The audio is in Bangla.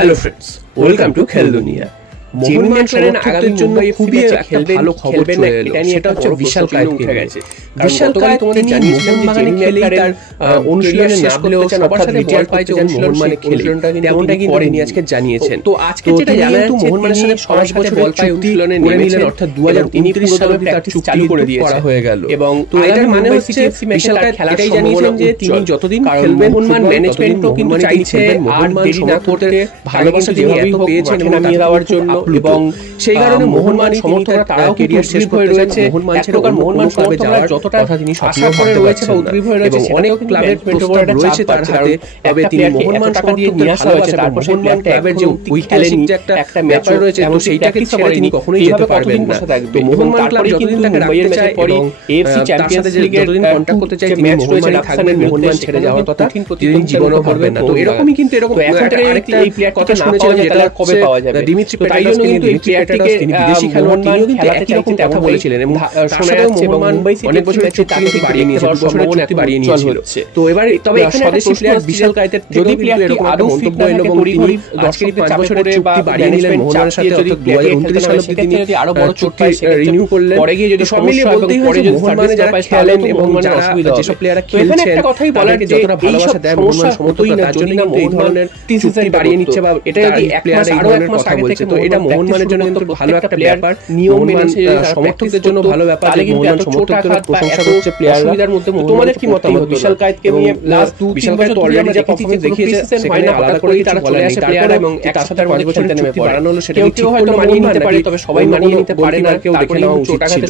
হ্যালো ফ্রেন্ডস, ওয়েলকাম টু খেল দুনিয়া। মোহনবাগান সমর্থকদের জন্য খুবই একটা ভালো খবর চলে এলো, সেটা হচ্ছে বিশাল কায়েতকে নিয়ে। বিশাল কায়েত তোমাদের জানিয়েছিলাম যে মোহনবাগানে খেলেই তার অনুশীলনে না হলেও সবার সাথে রিটায়ার পায় যে মোহনবাগানে খেলে, তেমনটা কিন্তু তিনি আজকে জানিয়েছেন। তো আজকে যেটা জানা যাচ্ছে মোহনবাগানের সাথে 5 বছরের চুক্তি করে নিলেন, অর্থাৎ 2029 সালে তার চুক্তি চালু করে দিয়েছে হয়ে গেল। এবং তো এটার মানে হচ্ছে বিশাল কায়েত এটাই জানিয়েছেন যে তিনি যতদিন খেলবেন মোহনবাগান ম্যানেজমেন্টও কিন্তু চাইছে আর দেরি না করতে, ভালোবাসা যেভাবেই পেয়েছেন নামিয়ে দেওয়ার জন্য। এবং সেই কারণে মোহনবাগান সমর্থকরা তারাও ক্যারিয়ার শেষ হয়ে রয়েছে। মোহনবাগান ছেড়ে মোহনবাগান ক্লাবে যাওয়ার যতটা তিনি আশা করে রয়েছে বা উদ্গ্রীব হয়ে রয়েছে, অনেক ক্লাবের প্রস্তাব রয়েছে তার হাতে। তবে তিনি মোহনবাগান সমর্থকদের ভালোবাসা, তারপর মোহনবাগান ক্লাবের যে ঐতিহাসিক একটা ব্যাপার রয়েছে, তো সেইটাকে ছেড়ে তিনি কখনোই যেতে পারবেন না। তো মোহনবাগান ক্লাব যতদিন তাকে রাখতে চায় এবং এএফসি চ্যাম্পিয়ন্স লিগের যতদিন কন্ট্যাক্ট করতে চায়, তিনি মোহনবাগানে থাকবেন। মোহনবাগান ছেড়ে যাওয়ার কথা তিনি জীবনেও করবেন না। তো এরকমই কিন্তু এরকম আরেকটা এই প্লেয়ার কথা শুনেছিলাম, যেটা কবে পাওয়া যাবে দিমিত্রি পেট্রাস, কিন্তু এই প্লেয়ারটাকে তিনি বিদেশি খেলোয়াড়, তিনিও কিন্তু একই রকম কথা বলেছিলেন। এবং শোনা যাচ্ছে মোহনবাগান অনেক বছরের চুক্তি কিন্তু বাড়িয়ে নিয়েছে, 2 বছরের চুক্তি বাড়িয়ে নিয়েছিল। তো এবার তবে স্বদেশী প্লেয়ার বিশাল কায়েতের যদি প্লেয়ারটি আদৌ মন্তব্য এলো এবং তিনি 5 বছরের চুক্তি বাড়িয়ে নিলেন মোহনবাগানের সাথে, অর্থাৎ 2029 সালে তিনি আরো বড় চুক্তি রিনিউ করলেন। পরে গিয়ে যদি সব মিলিয়ে বলতেই হয় যে মোহনবাগানে যারা খেলেন এবং যারা যেসব প্লেয়াররা খেলছেন একটা কথাই বলার যতটা ভালোবাসা দেয় মোহনবাগান সমর্থকরা, তার জন্য কিন্তু এই ধরনের চুক্তি বাড়িয়ে নিচ্ছে বা এটা যদি প্লেয়ার আরো এক মাস আগে থেকে। তো এটা মোহনবাগানের জন্য কিন্তু ভালো একটা ব্যাপার, নিয়ম মেনে সমর্থকদের জন্য ভালো ব্যাপার। মোহনবাগান সমর্থকদের প্রশংসা করছে প্লেয়ারদের মধ্যে। তোমাদের কি মতামত বিশাল কায়েতকে নিয়ে? লাস্ট 2-3 বছর তো অলরেডি যে পারফরম্যান্স দেখিয়েছে সেখানে আলাদা করেই তারা চলে আসে প্লেয়ার এবং তার সাথে 5 বছরের চুক্তি বাড়ানো হলো, সেটা কেউ হয়তো মানিয়ে নিতে পারে, তবে সবাই মানিয়ে নিতে পারে না। কেউ দেখে নেওয়া উচিত ছিল।